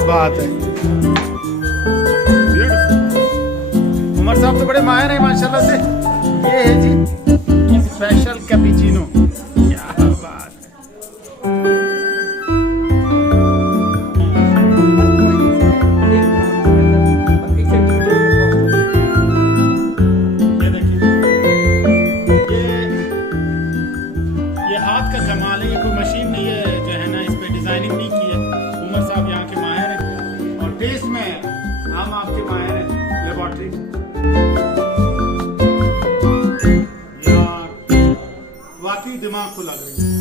बात है, उमर साहब तो बड़े माहिर हैं माशाल्लाह से। ये है जी स्पेशल कैपुचिनो, क्या बात है। ये हाथ का कमाल है, ये कोई मशीन नहीं है जो है ना, इस पे डिजाइनिंग नहीं की है। उमर साहब यहाँ के माहिर हैं और टेस्ट में हम आपके माहिर हैं लेबोरेटरी। यार वाकई दिमाग को लग रही है।